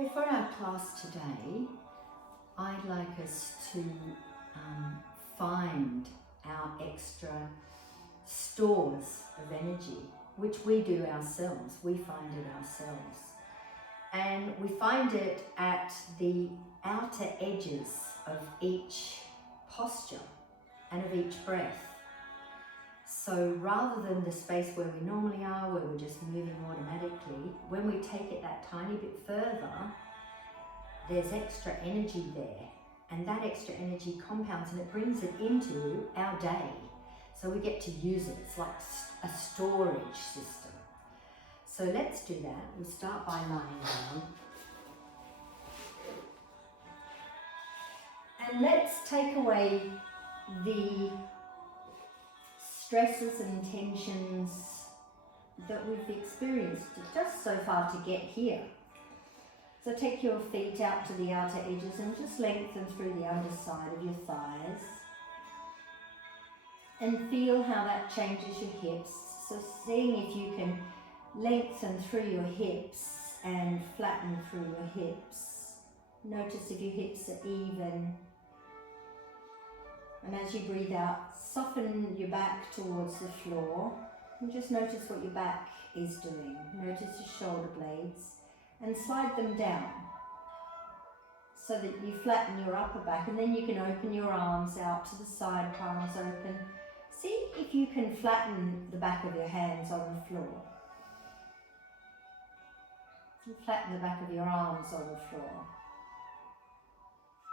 Okay, for our class today, I'd like us to find our extra stores of energy, which we do ourselves. We find it ourselves. And we find it at the outer edges of each posture and of each breath. So rather than the space where we normally are, where we're just moving automatically, when we take it that tiny bit further, there's extra energy there. And that extra energy compounds and it brings it into our day. So we get to use it. It's like a storage system. So let's do that. We'll start by lying down. And let's take away the stresses and tensions that we've experienced just so far to get here. So take your feet out to the outer edges and just lengthen through the underside of your thighs. And feel how that changes your hips. So seeing if you can lengthen through your hips and flatten through your hips. Notice if your hips are even. And as you breathe out, soften your back towards the floor. And just notice what your back is doing. Notice your shoulder blades. And slide them down so that you flatten your upper back, and then you can open your arms out to the side, palms open. See if you can flatten the back of your hands on the floor. And flatten the back of your arms on the floor.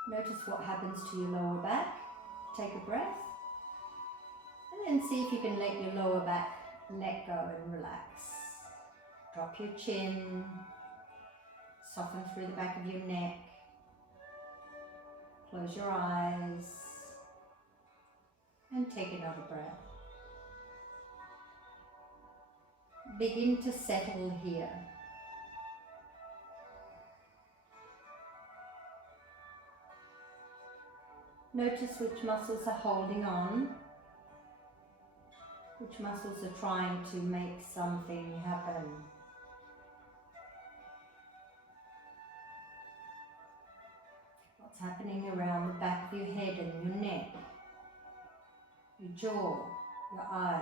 Notice what happens to your lower back. Take a breath. And then see if you can let your lower back let go and relax. Drop your chin. Soften through the back of your neck. Close your eyes. And take another breath. Begin to settle here. Notice which muscles are holding on. Which muscles are trying to make something happen. What's happening around the back of your head and your neck, your jaw, your eyes?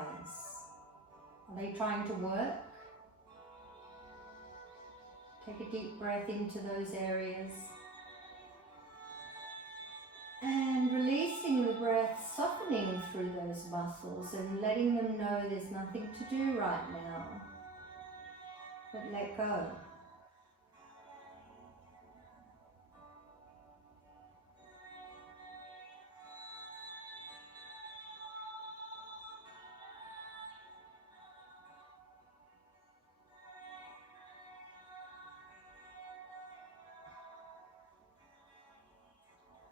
Are they trying to work? Take a deep breath into those areas. And releasing the breath, softening through those muscles and letting them know there's nothing to do right now. But let go.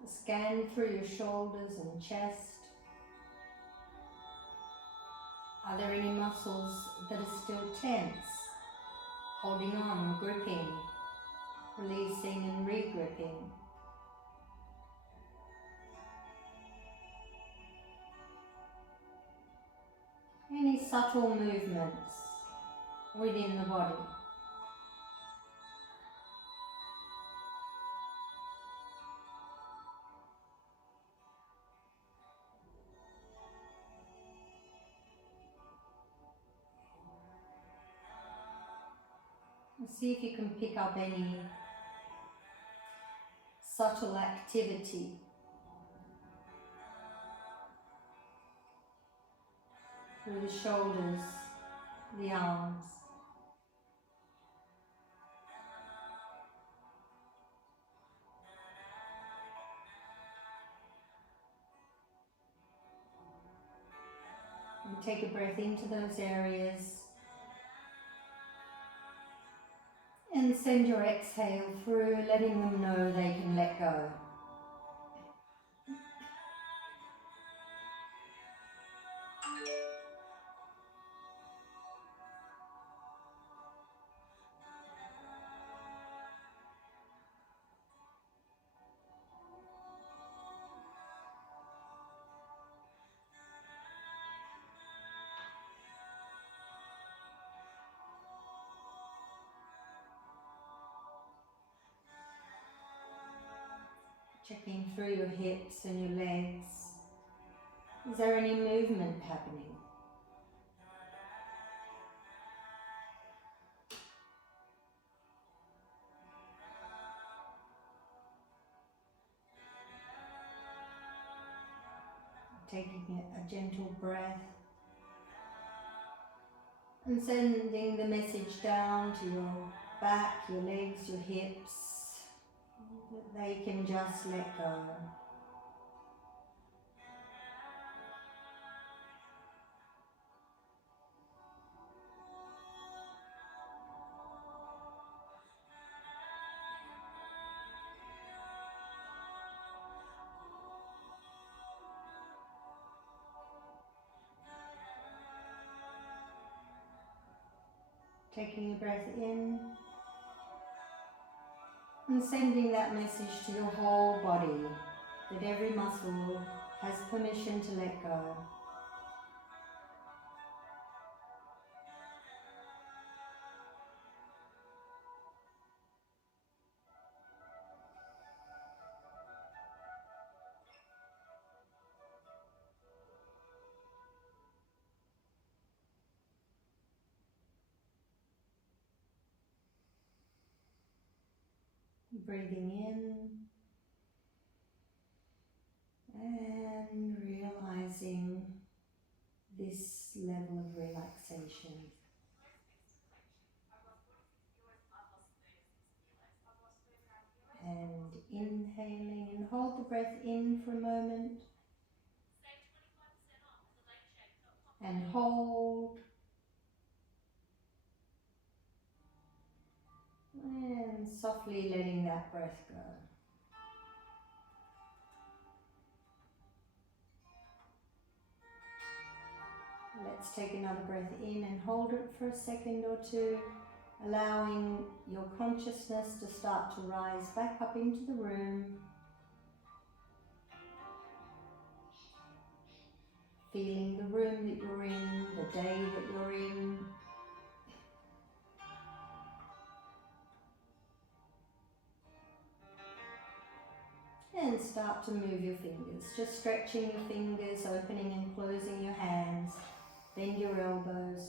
Scan through your shoulders and chest. Are there any muscles that are still tense? Holding on, gripping, releasing and re-gripping. Any subtle movements within the body. See if you can pick up any subtle activity. Through the shoulders, the arms. And take a breath into those areas. And send your exhale through, letting them know they can let go. Checking through your hips and your legs. Is there any movement happening? Taking a gentle breath and sending the message down to your back, your legs, your hips, that they can just let go. Taking a breath in and sending that message to your whole body that every muscle has permission to let go. Breathing in and realizing this level of relaxation. And inhaling, and hold the breath in for a moment. And hold. And softly letting that breath go. Let's take another breath in and hold it for a second or two, allowing your consciousness to start to rise back up into the room. Feeling the room that you're in, the day that you're in. And start to move your fingers, just stretching your fingers, opening and closing your hands. Bend your elbows.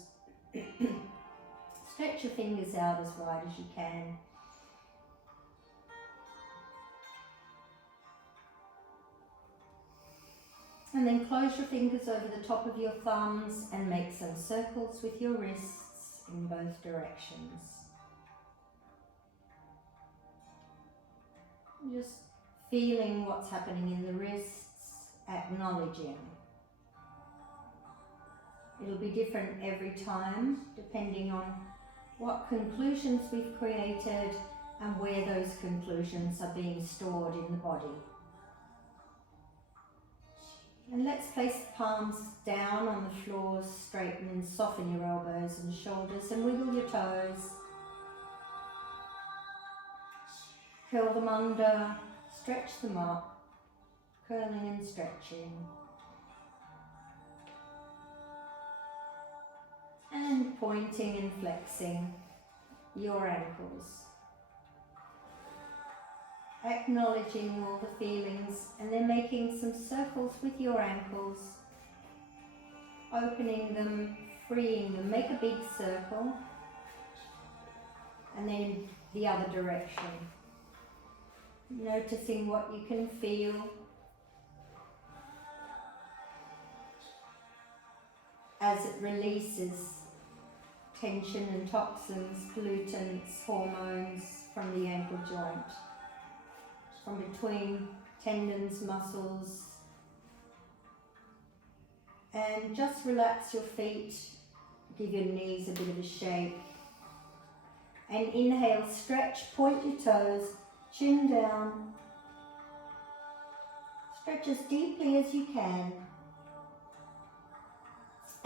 Stretch your fingers out as wide as you can. And then close your fingers over the top of your thumbs and make some circles with your wrists in both directions. Just feeling what's happening in the wrists, acknowledging. It'll be different every time, depending on what conclusions we've created and where those conclusions are being stored in the body. And let's place the palms down on the floor, straighten and soften your elbows and shoulders and wiggle your toes. Curl them under, stretch them up, curling and stretching. And pointing and flexing your ankles. Acknowledging all the feelings and then making some circles with your ankles. Opening them, freeing them. Make a big circle. And then the other direction. Noticing what you can feel. As it releases tension and toxins, pollutants, hormones from the ankle joint, from between tendons, muscles. And just relax your feet, give your knees a bit of a shake. And inhale, stretch, point your toes, chin down. Stretch as deeply as you can.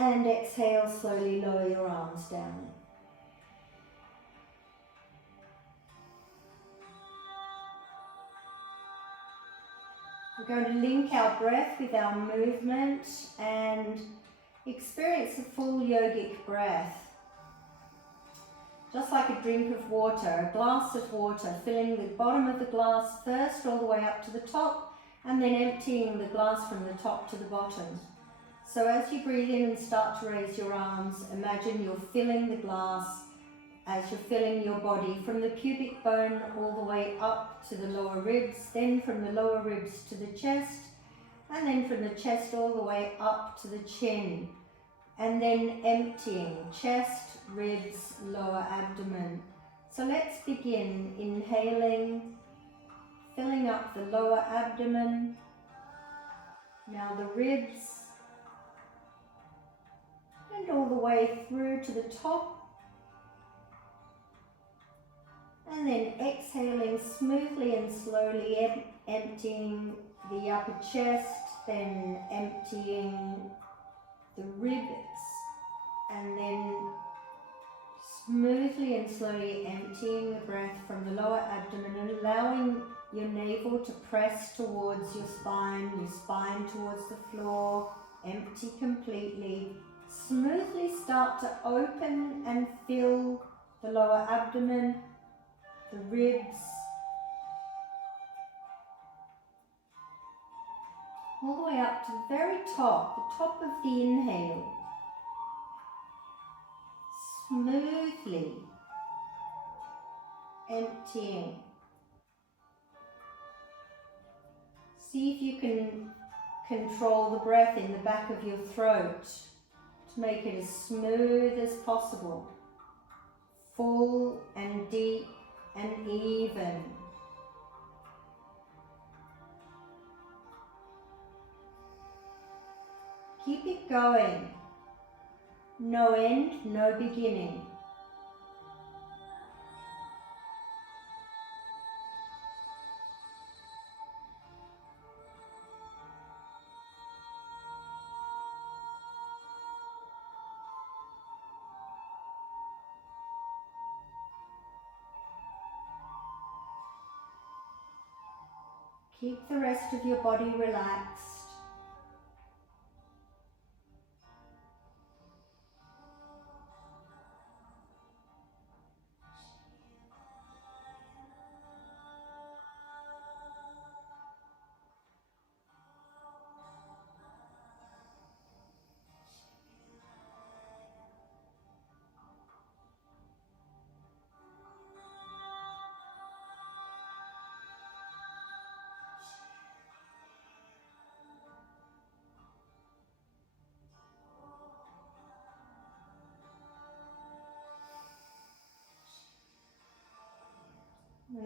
And exhale, slowly lower your arms down. We're going to link our breath with our movement and experience a full yogic breath. Just like a drink of water, a glass of water, filling the bottom of the glass first all the way up to the top, and then emptying the glass from the top to the bottom. So as you breathe in and start to raise your arms, imagine you're filling the glass as you're filling your body from the pubic bone all the way up to the lower ribs, then from the lower ribs to the chest, and then from the chest all the way up to the chin. And then emptying chest, ribs, lower abdomen. So let's begin inhaling, filling up the lower abdomen, now the ribs, and all the way through to the top. And then exhaling smoothly and slowly, emptying the upper chest, then emptying the ribs, and then smoothly and slowly emptying the breath from the lower abdomen and allowing your navel to press towards your spine towards the floor, empty completely. Smoothly start to open and fill the lower abdomen, the ribs, all the way up to the very top, the top of the inhale. Smoothly emptying. See if you can control the breath in the back of your throat to make it as smooth as possible, full and deep and even. Keep it going. No end, no beginning. Keep the rest of your body relaxed.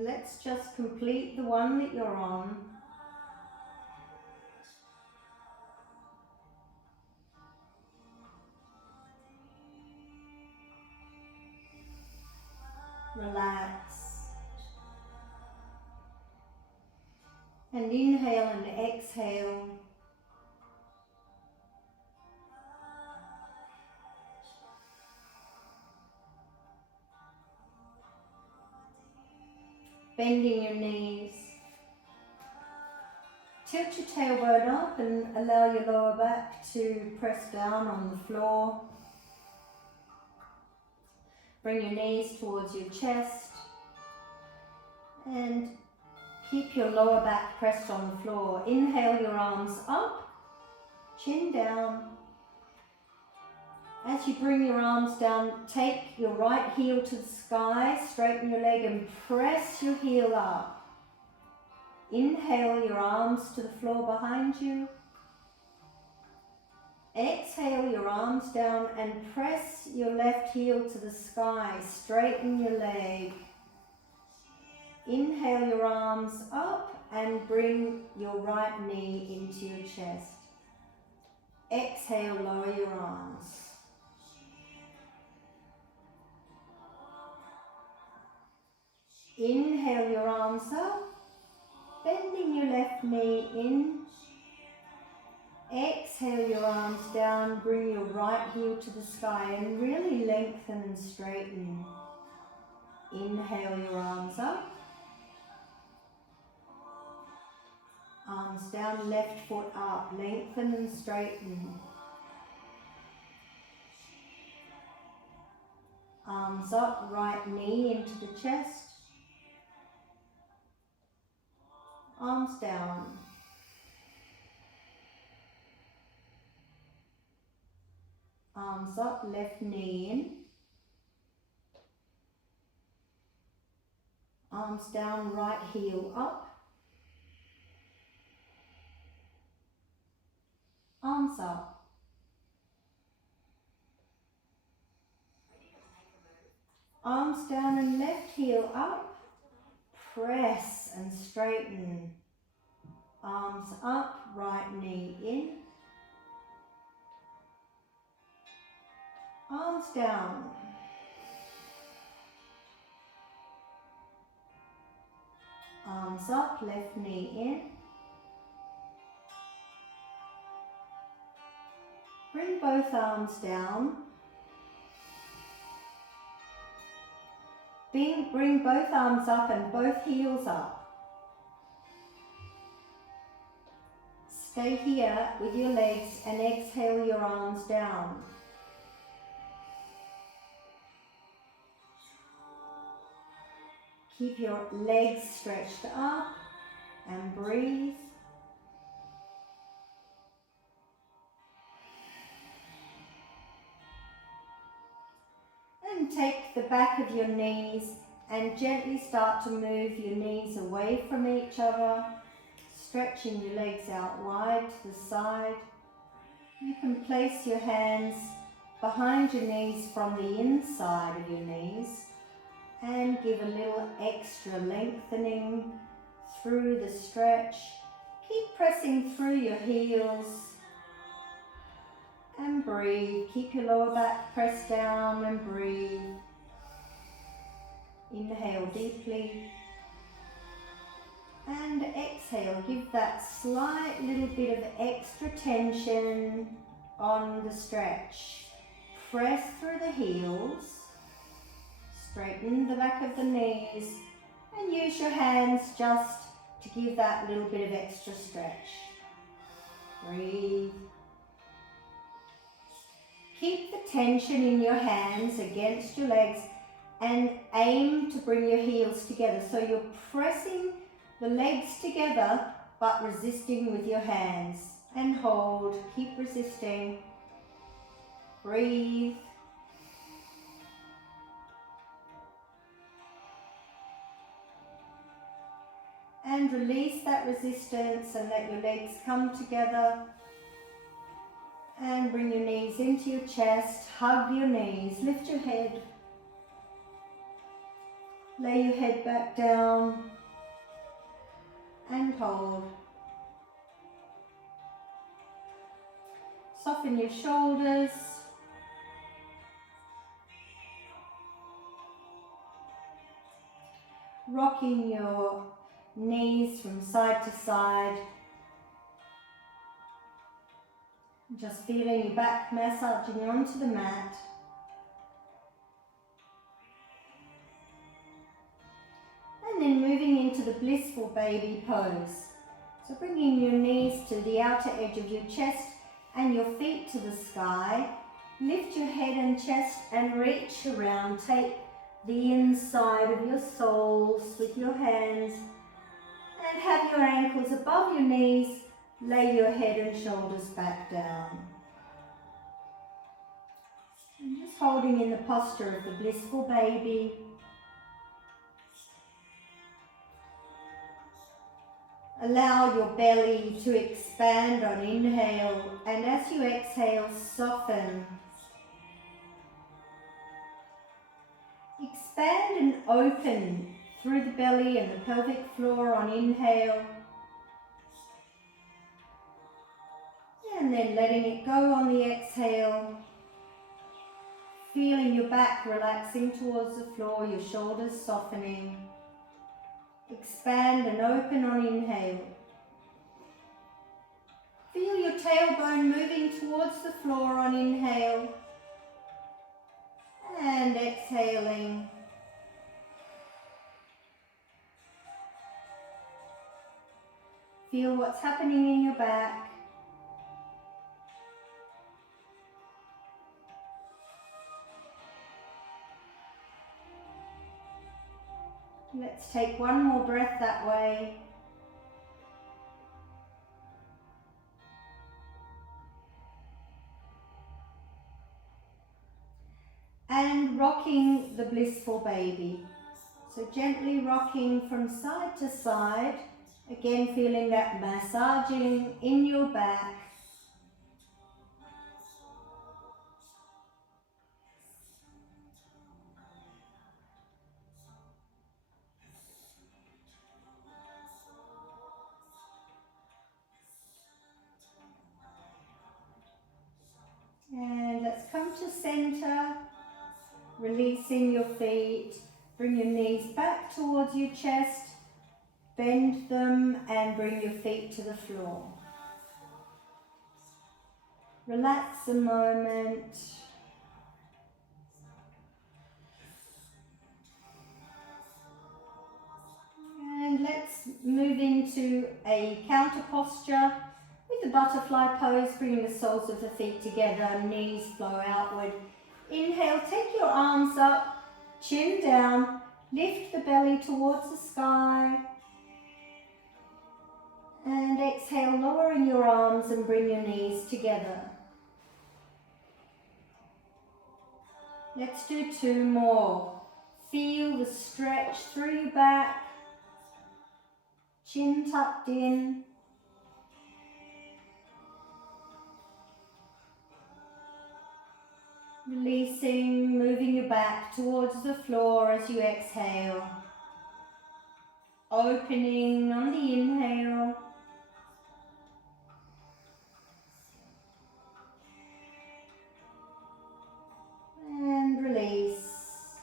Let's just complete the one that you're on. Relax. And inhale and exhale. Bending your knees. Tilt your tailbone up and allow your lower back to press down on the floor. Bring your knees towards your chest and keep your lower back pressed on the floor. Inhale your arms up, chin down. As you bring your arms down, take your right heel to the sky, straighten your leg and press your heel up. Inhale your arms to the floor behind you. Exhale your arms down and press your left heel to the sky, straighten your leg. Inhale your arms up and bring your right knee into your chest. Exhale, lower your arms. Inhale your arms up, bending your left knee in. Exhale your arms down, bring your right heel to the sky and really lengthen and straighten. Inhale your arms up. Arms down, left foot up, lengthen and straighten. Arms up, right knee into the chest. Arms down. Arms up, left knee in. Arms down, right heel up. Arms up. Arms down and left heel up. Press and straighten. Arms up, right knee in. Arms down. Arms up, left knee in. Bring both arms down. Bring both arms up and both heels up. Stay here with your legs and exhale your arms down. Keep your legs stretched up and breathe. And take the back of your knees and gently start to move your knees away from each other, stretching your legs out wide to the side. You can place your hands behind your knees from the inside of your knees and give a little extra lengthening through the stretch. Keep pressing through your heels and breathe. Keep your lower back pressed down and breathe. Inhale deeply and exhale. Give that slight little bit of extra tension on the stretch. Press through the heels. Straighten the back of the knees and use your hands just to give that little bit of extra stretch. Breathe. Keep the tension in your hands against your legs and aim to bring your heels together. So you're pressing the legs together but resisting with your hands. And hold. Keep resisting. Breathe. And release that resistance and let your legs come together. And bring your knees into your chest. Hug your knees. Lift your head. Lay your head back down. And hold. Soften your shoulders. Rocking your knees from side to side. Just feeling your back massaging onto the mat. And then moving into the blissful baby pose. So bringing your knees to the outer edge of your chest and your feet to the sky. Lift your head and chest and reach around. Take the inside of your soles with your hands and have your ankles above your knees. Lay your head and shoulders back down. And just holding in the posture of the blissful baby. Allow your belly to expand on inhale, and as you exhale, soften. Expand and open through the belly and the pelvic floor on inhale. And then letting it go on the exhale. Feeling your back relaxing towards the floor, your shoulders softening. Expand and open on inhale. Feel your tailbone moving towards the floor on inhale. And exhaling. Feel what's happening in your back. Let's take one more breath that way. And rocking the blissful baby. So gently rocking from side to side. Again, feeling that massaging in your back. And let's come to center, releasing your feet. Bring your knees back towards your chest, bend them and bring your feet to the floor. Relax a moment. And let's move into a counter posture with the butterfly pose, bringing the soles of the feet together, knees flow outward. Inhale, take your arms up, chin down, lift the belly towards the sky. And exhale, lowering your arms and bring your knees together. Let's do two more. Feel the stretch through your back, chin tucked in. Releasing, moving your back towards the floor as you exhale. Opening on the inhale. And release.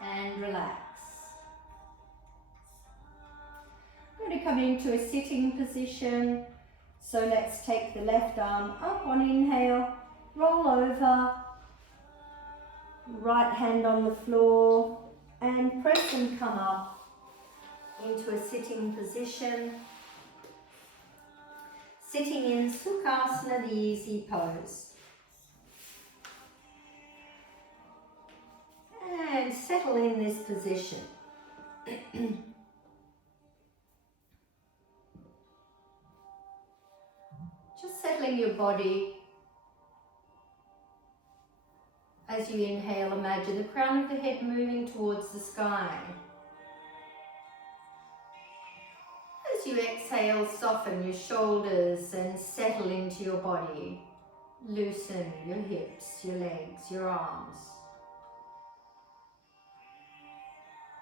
And relax. I'm going to come into a sitting position. So let's take the left arm up on inhale, roll over, right hand on the floor, and press and come up into a sitting position. Sitting in Sukhasana, the easy pose. And settle in this position. Just settling your body. As you inhale, imagine the crown of the head moving towards the sky. As you exhale, soften your shoulders and settle into your body. Loosen your hips, your legs, your arms.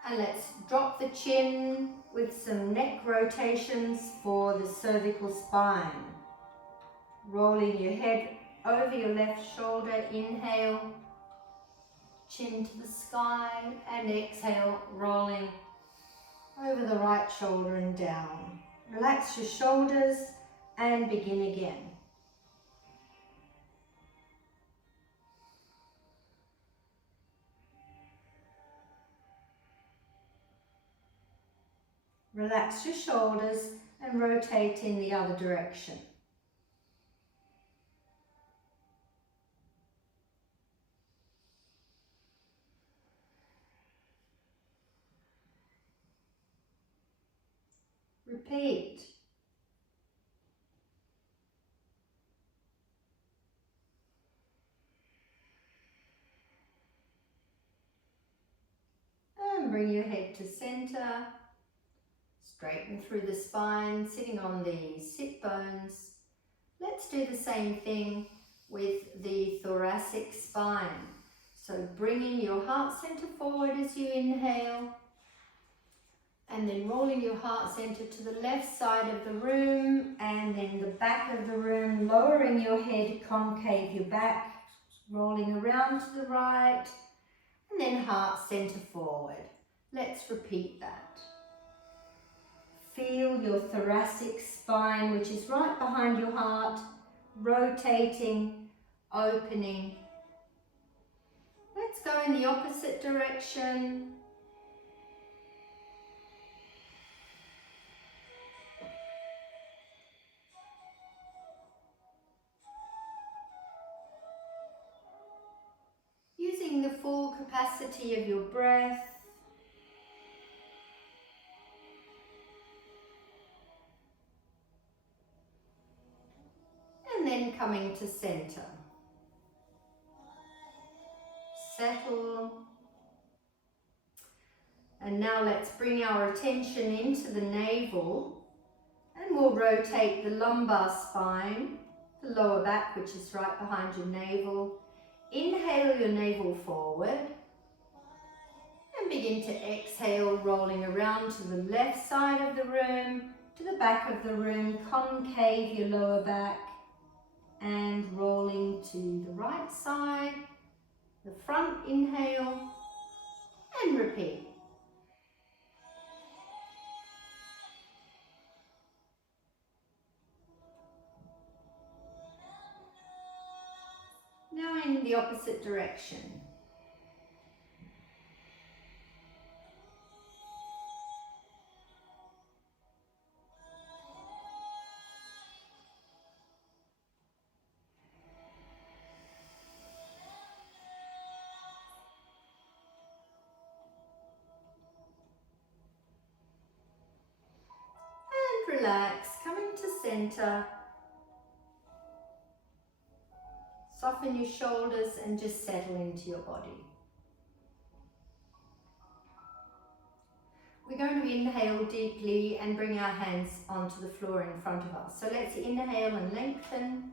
And let's drop the chin with some neck rotations for the cervical spine. Rolling your head over your left shoulder, inhale, chin to the sky, and exhale, rolling over the right shoulder and down. Relax your shoulders and begin again. Relax your shoulders and rotate in the other direction. Repeat. And bring your head to center. Straighten through the spine, sitting on the sit bones. Let's do the same thing with the thoracic spine. So bringing your heart center forward as you inhale, and then rolling your heart center to the left side of the room, and then the back of the room, lowering your head, concave your back, rolling around to the right, and then heart center forward. Let's repeat that. Feel your thoracic spine, which is right behind your heart, rotating, opening. Let's go in the opposite direction. Using capacity of your breath. And then coming to center. Settle. And now let's bring our attention into the navel, and we'll rotate the lumbar spine, the lower back, which is right behind your navel. Inhale your navel forward and begin to exhale, rolling around to the left side of the room, to the back of the room, concave your lower back and rolling to the right side, the front inhale and repeat. Now in the opposite direction. And relax, coming to center. Soften your shoulders and just settle into your body. We're going to inhale deeply and bring our hands onto the floor in front of us. So let's inhale and lengthen.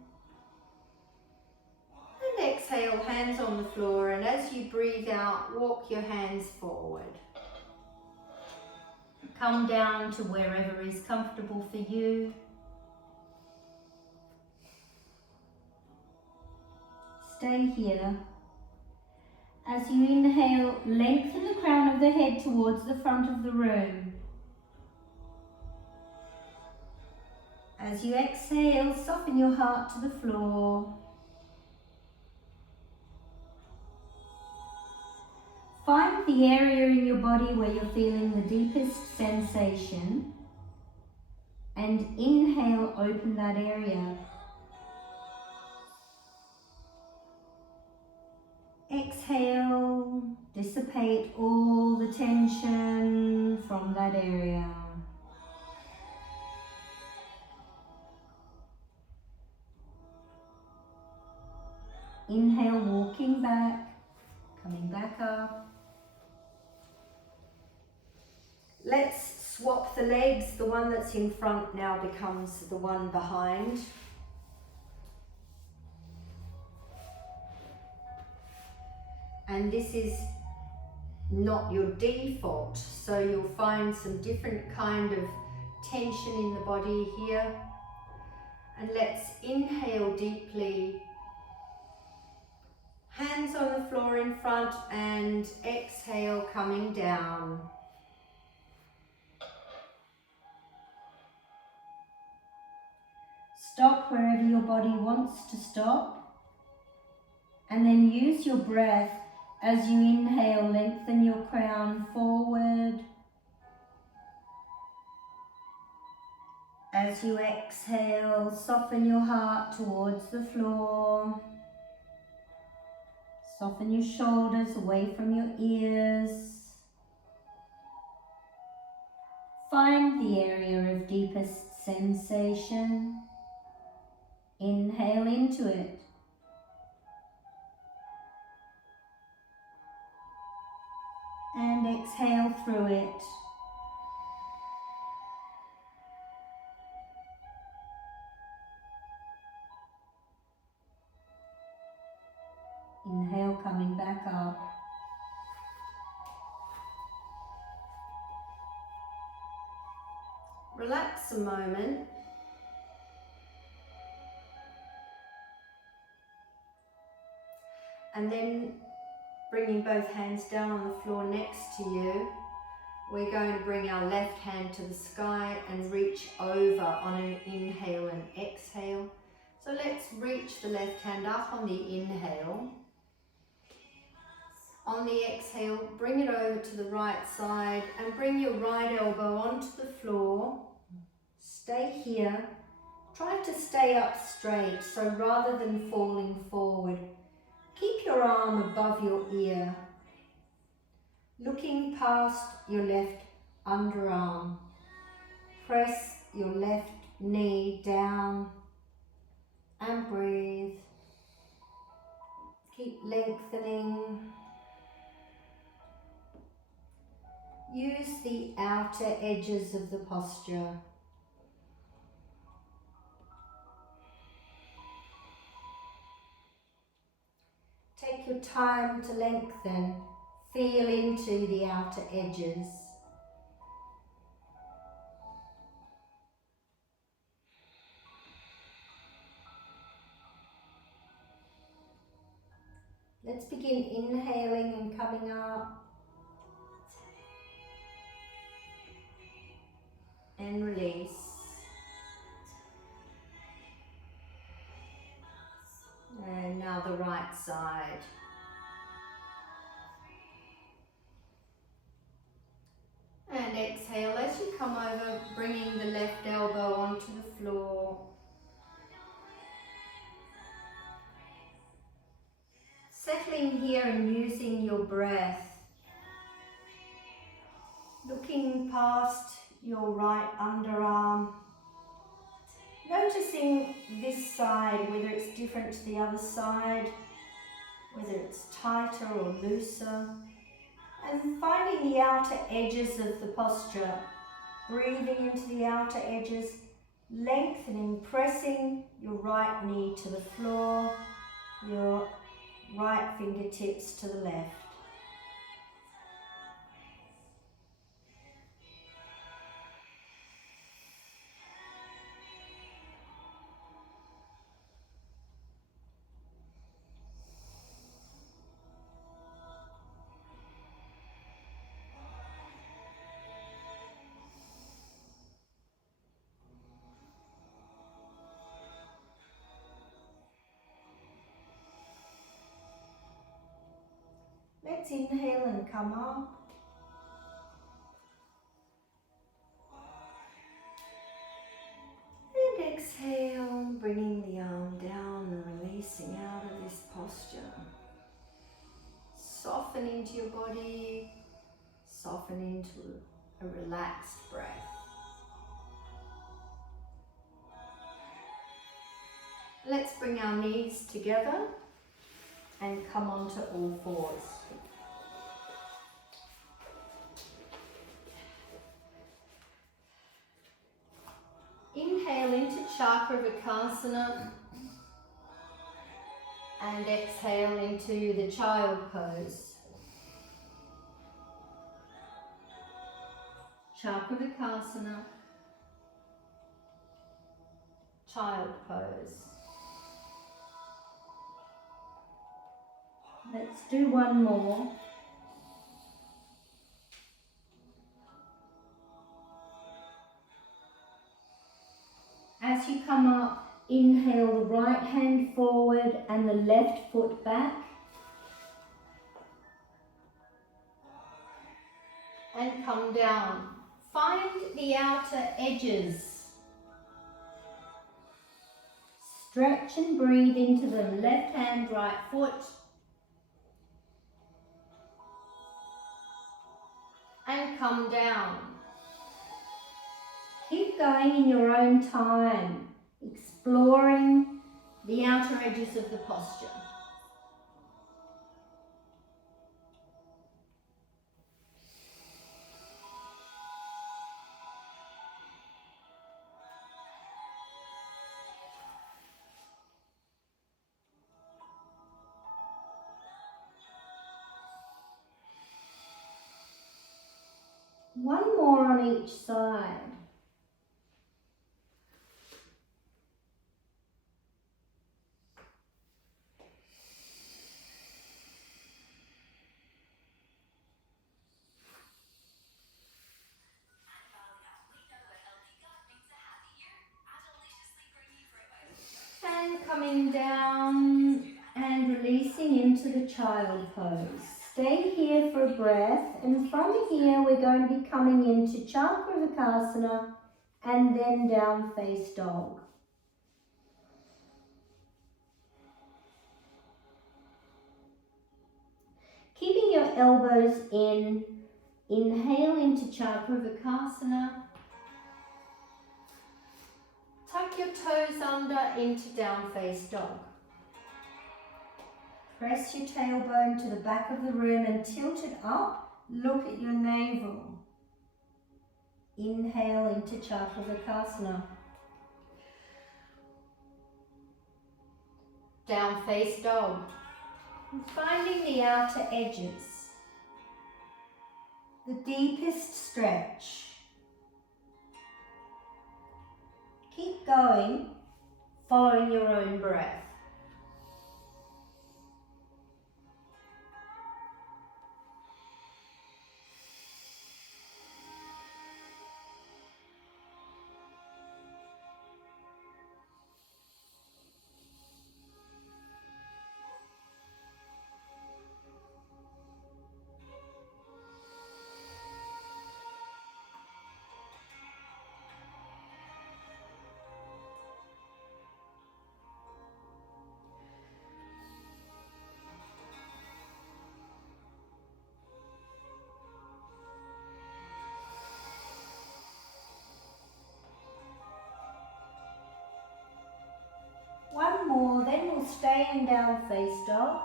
And exhale, hands on the floor. And as you breathe out, walk your hands forward. Come down to wherever is comfortable for you. Stay here. As you inhale, lengthen the crown of the head towards the front of the room. As you exhale, soften your heart to the floor. Find the area in your body where you're feeling the deepest sensation and inhale, open that area. Exhale, dissipate all the tension from that area. Inhale, walking back, coming back up. Let's swap the legs. The one that's in front now becomes the one behind. And this is not your default, so you'll find some different kind of tension in the body here. And let's inhale deeply. Hands on the floor in front and exhale, coming down. Stop wherever your body wants to stop. And then use your breath. As you inhale, lengthen your crown forward. As you exhale, soften your heart towards the floor. Soften your shoulders away from your ears. Find the area of deepest sensation. Inhale into it. And exhale through it. Inhale, coming back up. Relax a moment. And then bringing both hands down on the floor next to you, we're going to bring our left hand to the sky and reach over on an inhale and exhale. So let's reach the left hand up on the inhale. On the exhale, bring it over to the right side and bring your right elbow onto the floor. Stay here. Try to stay up straight, so rather than falling forward, keep your arm above your ear looking past your left underarm. Press your left knee down and breathe. Keep lengthening. Use the outer edges of the posture. Take your time to lengthen. Feel into the outer edges. Let's begin inhaling and coming up. And release. And now the right side. And exhale as you come over, bringing the left elbow onto the floor. Settling here and using your breath. Looking past your right underarm. Noticing this side, whether it's different to the other side, whether it's tighter or looser. And finding the outer edges of the posture. Breathing into the outer edges, lengthening, pressing your right knee to the floor, your right fingertips to the left. Let's inhale and come up. And exhale, bringing the arm down and releasing out of this posture. Soften into your body, soften into a relaxed breath. Let's bring our knees together and come onto all fours. Inhale into Chakravakasana and exhale into the child pose. Chakravakasana, child pose. Let's do one more. As you come up, inhale the right hand forward and the left foot back. And come down. Find the outer edges. Stretch and breathe into the left hand, right foot. And come down. Keep going in your own time, exploring the outer edges of the posture. One more on each side. And coming down and releasing into the child pose. Stay here for a breath, and from here we're going to be coming into Chakravakasana and then down face dog. Keeping your elbows in, Inhale into Chakravarkasana. Tuck your toes under into down face dog. Press your tailbone to the back of the room and tilt it up. Look at your navel. Inhale into Chakravarkasana. Down face dog. And finding the outer edges. The deepest stretch. Keep going, following your own breath. One more, then we'll stay in down face dog.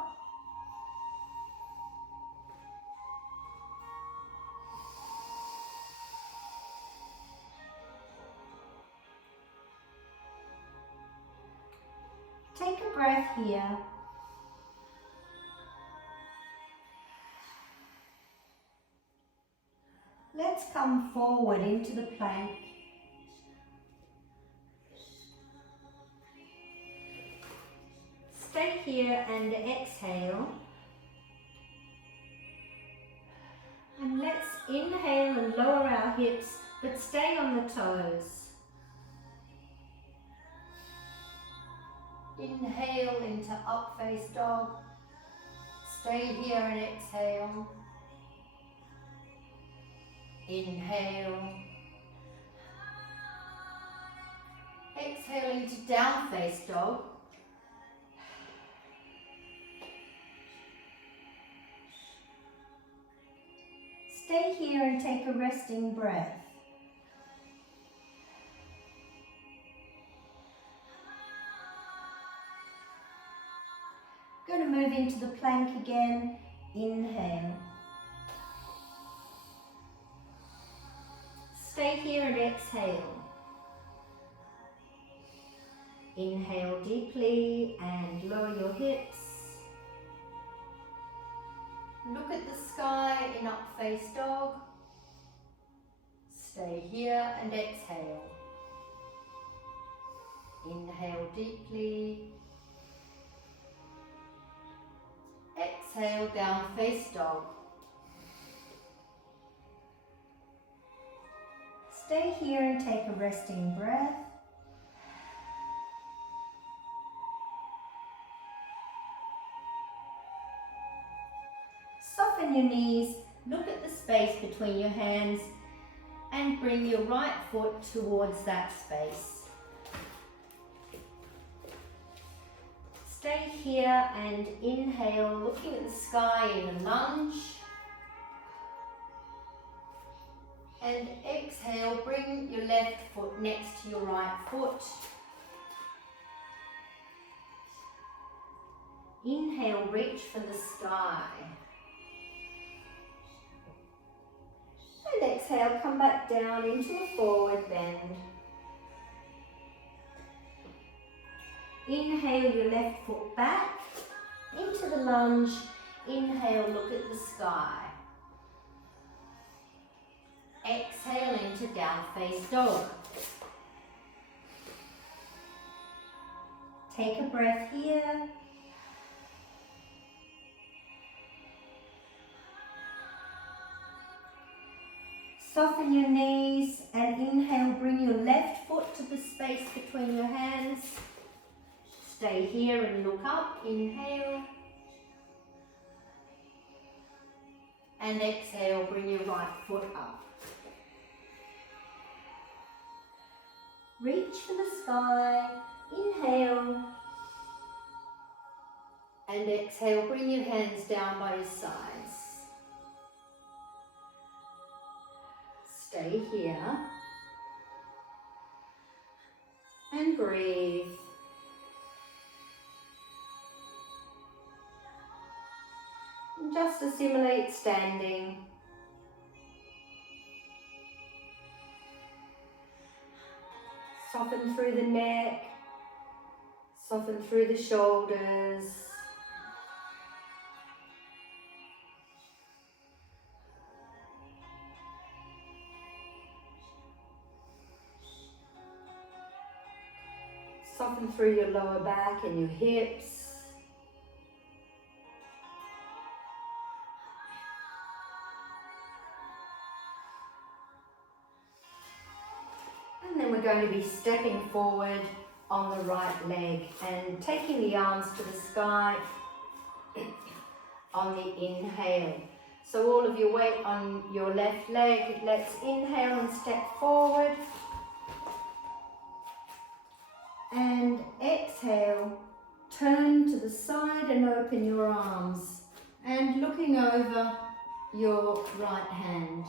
Take a breath here. Let's come forward into the plank. Stay here and exhale. And let's inhale and lower our hips, but stay on the toes. Inhale into up face dog. Stay here and exhale. Inhale. Exhale into down face dog. Stay here and take a resting breath. Going to move into the plank again. Inhale. Stay here and exhale. Inhale deeply and lower your hips. Look at the sky in up face dog. Stay here and exhale. Inhale deeply. Exhale down face dog. Stay here and take a resting breath. Soften your knees, look at the space between your hands and bring your right foot towards that space. Stay here and inhale, looking at the sky in a lunge. And exhale, bring your left foot next to your right foot. Inhale, reach for the sky. And exhale, come back down into a forward bend. Inhale your left foot back into the lunge. Inhale, look at the sky. Exhale into down face dog. Take a breath here. Soften your knees and inhale, bring your left foot to the space between your hands. Stay here and look up. Inhale. And exhale, bring your right foot up. Reach for the sky. Inhale. And exhale, bring your hands down by your sides. stay here and breathe. And just assimilate standing. Soften through the neck, soften through the shoulders. Soften through your lower back and your hips. And then we're going to be stepping forward on the right leg and taking the arms to the sky on the inhale. So all of your weight on your left leg. Let's inhale and step forward. And exhale, turn to the side and open your arms. And looking over your right hand.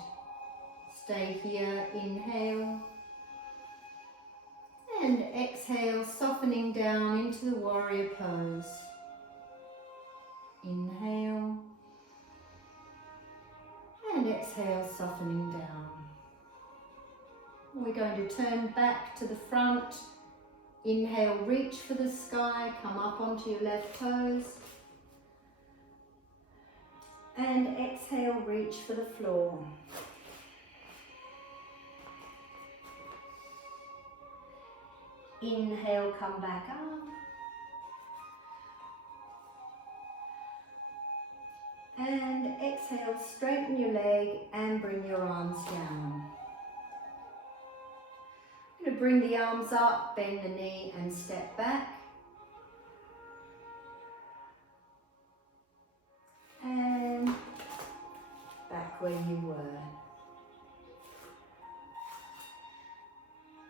Stay here, inhale. And exhale, softening down into the warrior pose. Inhale. And exhale, softening down. We're going to turn back to the front. Inhale, reach for the sky, come up onto your left toes. And exhale, reach for the floor. Inhale, come back up. And exhale, straighten your leg and bring your arms down. I'm going to bring the arms up, bend the knee and step back. And back where you were.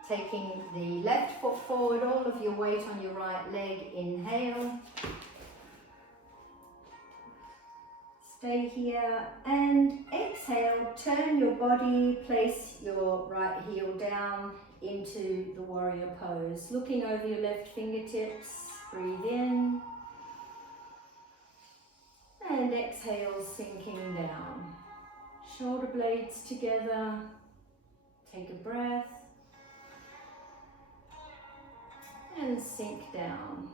Taking the left foot forward, all of your weight on your right leg, inhale. Stay here and exhale, turn your body, place your right heel down into the warrior pose. Looking over your left fingertips, breathe in. And exhale, sinking down. Shoulder blades together, take a breath. And sink down.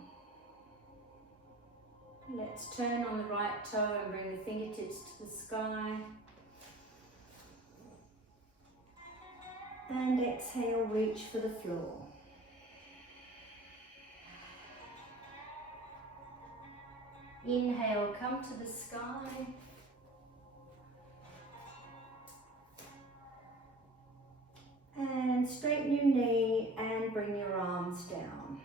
Let's turn on the right toe and bring the fingertips to the sky. And exhale, reach for the floor. Inhale, come to the sky. And straighten your knee and bring your arms down.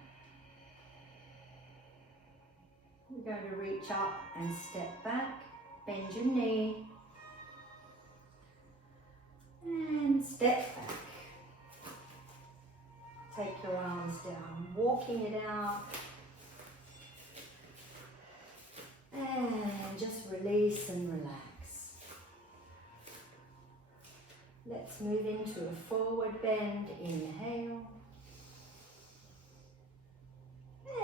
We're going to reach up and step back, bend your knee, and step back. Take your arms down, walking it out, and just release and relax. Let's move into a forward bend, inhale.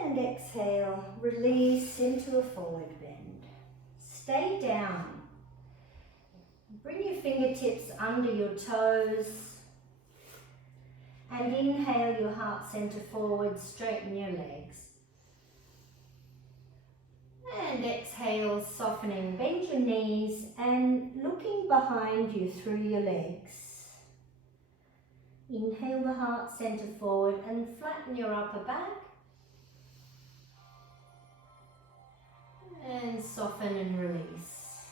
And exhale, release into a forward bend. Stay down. Bring your fingertips under your toes. And inhale your heart center forward, straighten your legs. And exhale, softening, bend your knees and looking behind you through your legs. Inhale the heart center forward and flatten your upper back. And soften and release.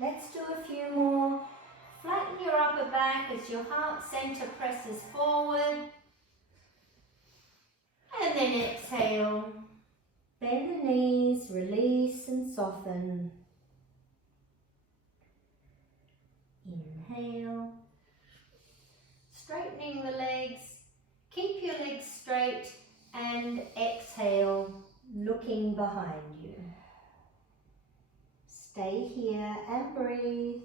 Let's do a few more. Flatten your upper back as your heart center presses forward. And then exhale. Bend the knees, release and soften. Inhale. Straightening the legs. Keep your legs straight. And exhale, looking behind you. Stay here and breathe.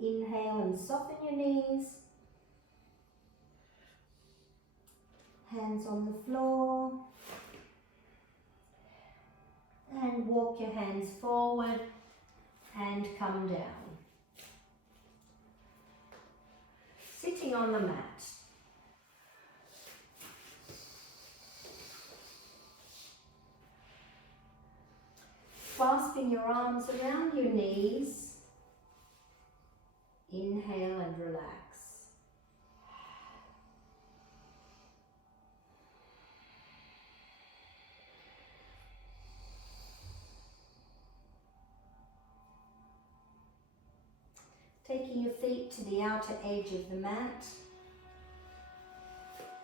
Inhale and soften your knees. Hands on the floor. And walk your hands forward and come down. Sitting on the mat. Clasping your arms around your knees. Inhale and relax. Taking your feet to the outer edge of the mat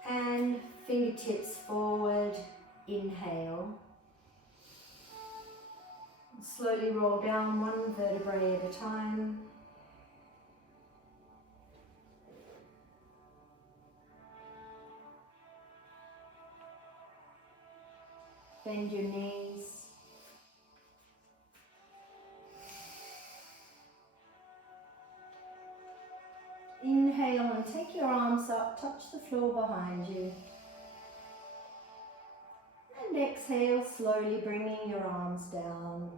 and fingertips forward, inhale. Slowly roll down one vertebrae at a time. Bend your knees. Inhale and take your arms up, touch the floor behind you. And exhale, slowly bringing your arms down.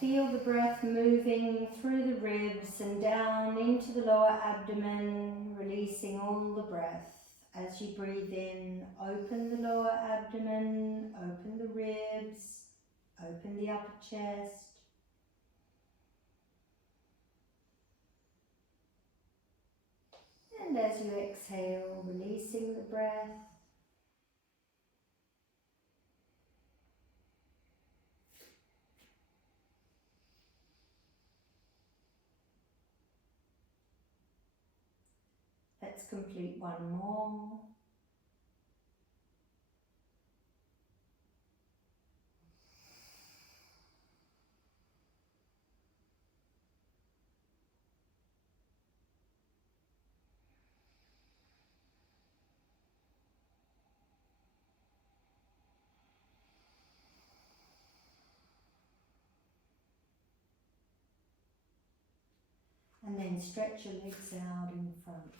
Feel the breath moving through the ribs and down into the lower abdomen, releasing all the breath. As you breathe in, open the lower abdomen, open the ribs, open the upper chest. And as you exhale, releasing the breath. Let's complete one more. And then stretch your legs out in front.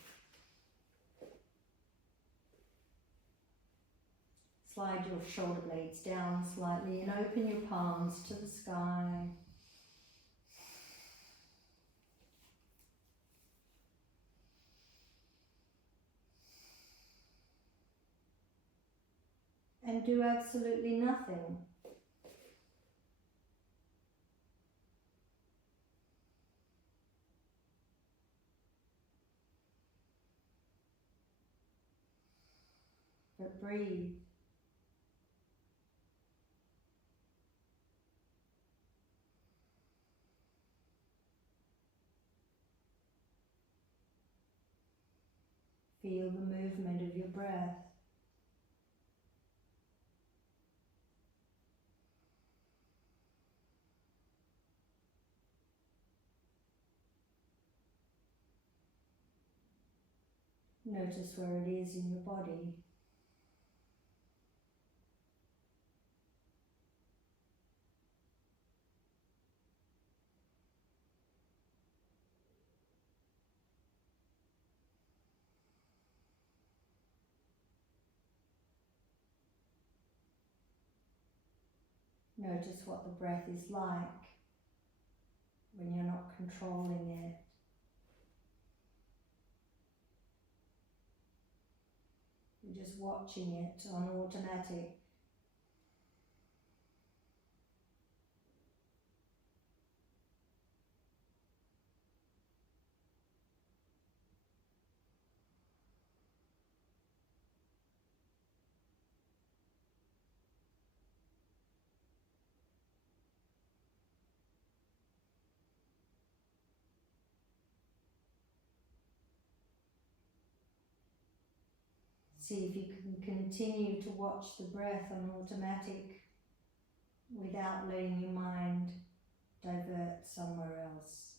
Slide your shoulder blades down slightly and open your palms to the sky. And do absolutely nothing. But breathe. Feel the movement of your breath. Notice where it is in your body. Notice what the breath is like when you're not controlling it. You're just watching it on automatic. See if you can continue to watch the breath on automatic without letting your mind divert somewhere else.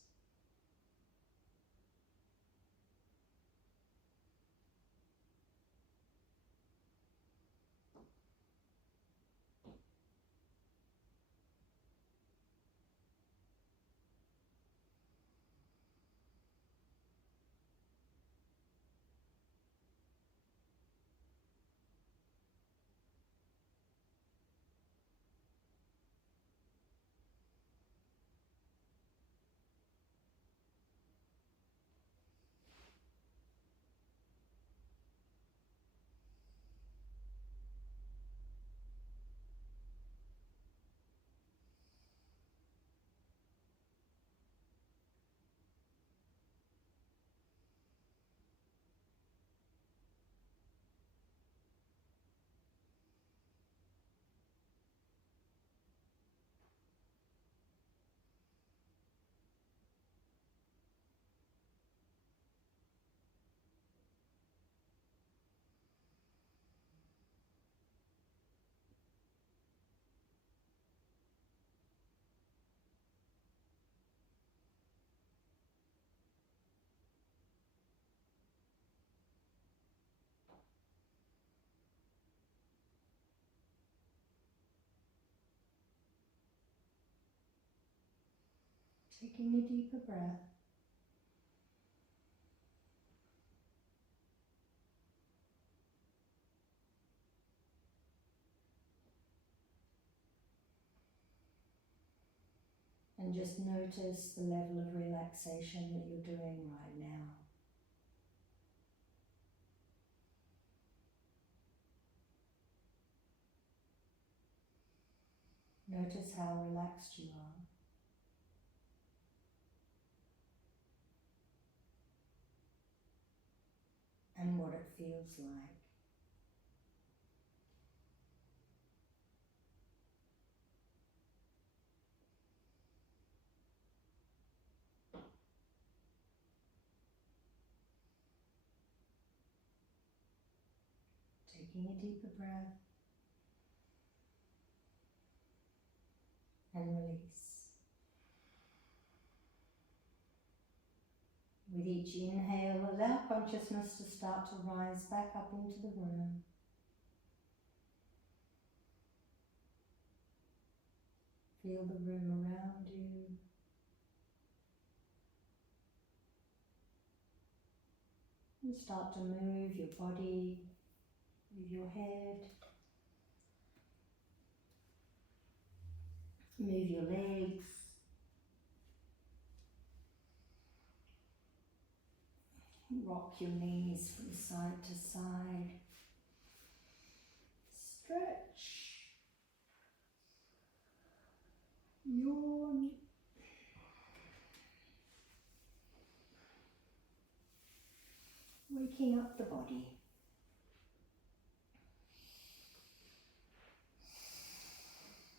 Taking a deeper breath. And just notice the level of relaxation that you're doing right now. Notice how relaxed you are. And what it feels like. Taking a deeper breath and release. With each inhale, allow consciousness to start to rise back up into the room. Feel the room around you. And start to move your body, move your head, move your legs, rock your knees from side to side, stretch, yawn, waking up the body.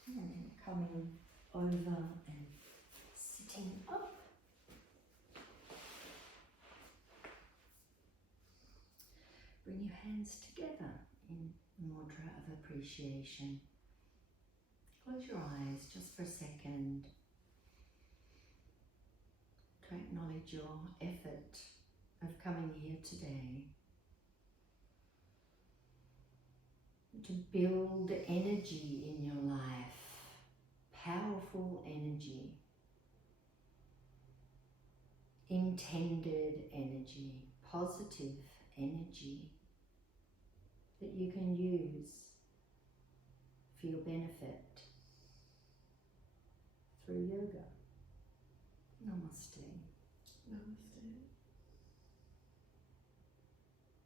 And then coming over and sitting up. Bring your hands together in mudra of appreciation. Close your eyes just for a second to acknowledge your effort of coming here today. To build energy in your life, powerful energy, intended energy, positive energy that you can use for your benefit through yoga. Namaste. Namaste.